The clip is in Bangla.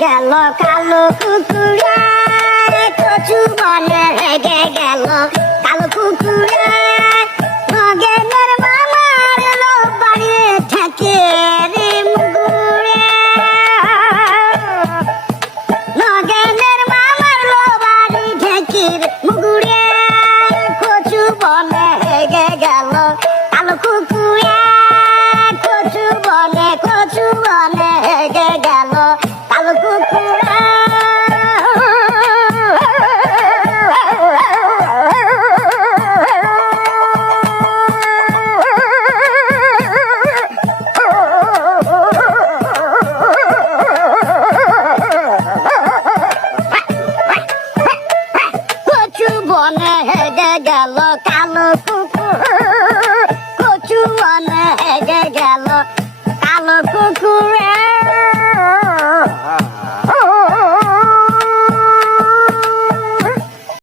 গেল কালো কুকুরে কচু বনে হেগে গেল কালো কুকুরে নগেনের মামার লো বাড়ি ঠেকে রে মুগুরে নগেনের মামার লো বাড়ি ঠেকির মুগুরে কচু বনে হেগে গেল কালো কুকুরে কচু বনে হেগে গেল কালো কুকুরে কচু বনে হেগে গেল কালো কুকুর কচু বনে হেগে গেল কালো কুকুরে